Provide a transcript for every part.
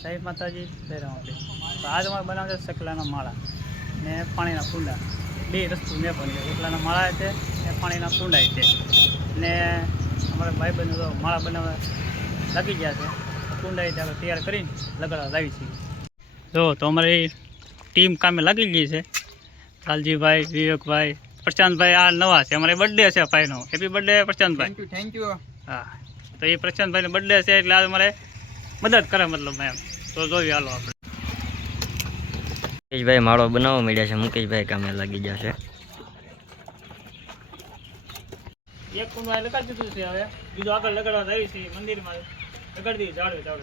સાહેબ માતાજી જય રામાપીર. તો આજ અમારે બનાવે છે સકલાના માળા ને પાણીના કુંડા. બે વસ્તુ મેં પણ છે, સકલાના માળા છે ને પાણીના કુંડા છે. ને અમારા ભાઈબંધો તો માળા બનાવવા લાગી ગયા છે. કુંડા આપણે તૈયાર કરીને લગાડવા લાવી છીએ. જો તો અમારી ટીમ કામે લાગી ગઈ છે. લાલજીભાઈ, વિવેકભાઈ, પ્રશાંતભાઈ આ નવા છે. અમારે બર્થડે છે ભાઈનો. Happy birthday Prashantbhai. Thank you. હા, તો એ પ્રશાંતભાઈનો બર્થડે છે એટલે આ અમારે મદદ કરે મતલબ એમ. તો જોઈએ હાલો આપણે. મુકેશભાઈ માળો બનાવવા મળ્યા છે. મુકેશભાઈ કામે લાગી ગયા છે. એક કુંડું લગાડી દીધું છે. હવે બીજું આગળ લગાડવા આવી છે મંદિરમાં. લગાડી દીધું ઝાડવે દીધું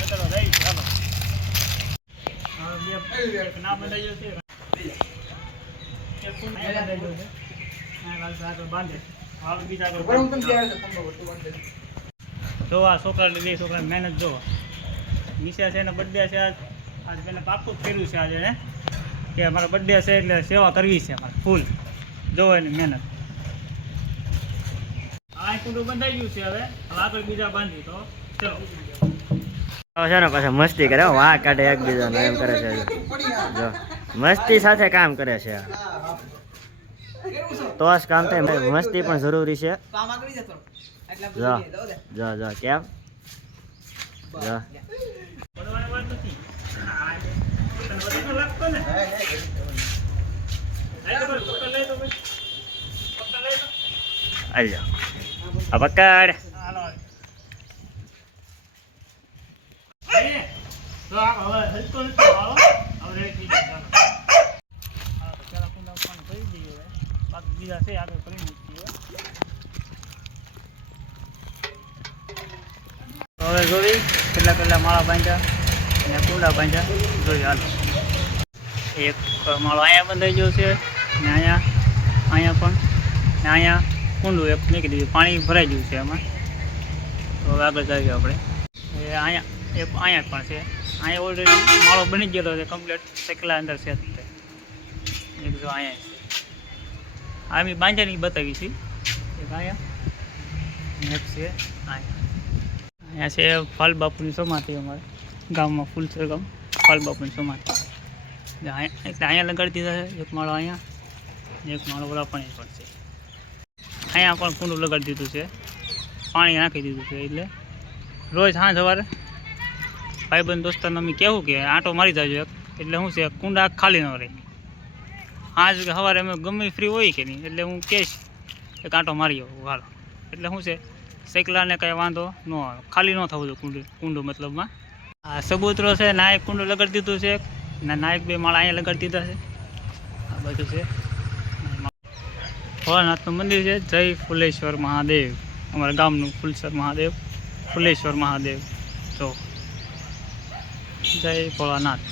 લગાડવા આવી છે. હાલો ના બંધાઈ ગયો છે. એક કુંડ બંધાઈ ગયો છે. આગળ બાંધે બીજા આગળ જો આ છોકરા બે છોકરા મહેનત જો નિશા છે ને બર્થડે છે. આજ મેં પાકું જ કર્યું છે આજે ને કે અમારા બર્થડે છે એટલે સેવા કરવી છે અમારે ફૂલ. જોવો એની મહેનત. આ કુંડું બંધાઈ ગયું છે. હવે આગળ બીજા બાંધી તો ચલો છે ને પાછા મસ્તી કરે, વાહ કાઢે એકબીજાને એમ કરે છે. જો મસ્તી સાથે કામ કરે છે તો જ કામ થાય. મસ્તી પણ જરૂરી છે. જો જો જો કેમ જો પડવાની વાત નથી. લાગતો ને આજો આ પકડ. તો હવે હલતો નથી. હવે પેલા કુંડા પાણી ભરી દઈએ. બાકી બીજા છે આગળ કરી મૂકીએ. હવે જોઈ કેટલા માળા બાંધ્યા અને કુંડા બાંધ્યા જોઈ હાલ. એક માળો અહીંયા બંધાઈ ગયો છે ને અહીંયા પણ ને અહીંયા કુંડું એક મૂકી દીધું. પાણી ભરાઈ ગયું છે એમાં. તો હવે આગળ જઈએ આપણે. એ અહીંયા પણ છે. અહીંયા ઓલરેડી માળો બની ગયેલો છે કમ્પ્લીટ. સકલા અંદર છે એક જો અહીંયા છે. આ મેં બાંધ્યાની બતાવી છે. એક અહીંયા એક છે અહીંયા છે ફાલ બાપુની સમાધિ. અમારે ગામમાં ફૂલસર ગામ ફાલ બાપુની સમાધિ એટલે અહીંયા લગાડી દીધા છે. એક માળો અહીંયા એક માળો ઓલા પણ છે. અહીંયા પણ કુંડું લગાડી દીધું છે. પાણી નાખી દીધું છે. એટલે રોજ સાંજ સવારે ભાઈબંધ દોસ્તારને અમે કહેવું કે આંટો મારી જાજો એટલે શું છે કુંડા ખાલી ન રહે. સાંજ સવારે અમે ગમે ફ્રી હોય કે નહીં એટલે હું કહીશ એક આંટો મારી આવું હાલો. એટલે શું છે સકલાને કાંઈ વાંધો ન આવે. ખાલી ન થવું જોઈએ કુંડું મતલબમાં. આ સબૂતરો છે ના એક કુંડું લગાડી દીધું છે ના એક બે માળા અહીંયા લગાડી દીધા છે. આ બધું છે. ભોળાનાથનું મંદિર છે. જય ફુલેશ્વર મહાદેવ. અમારા ગામનું ફુલેશ્વર મહાદેવ ફુલેશ્વર મહાદેવ. તો જય ભોળાનાથ.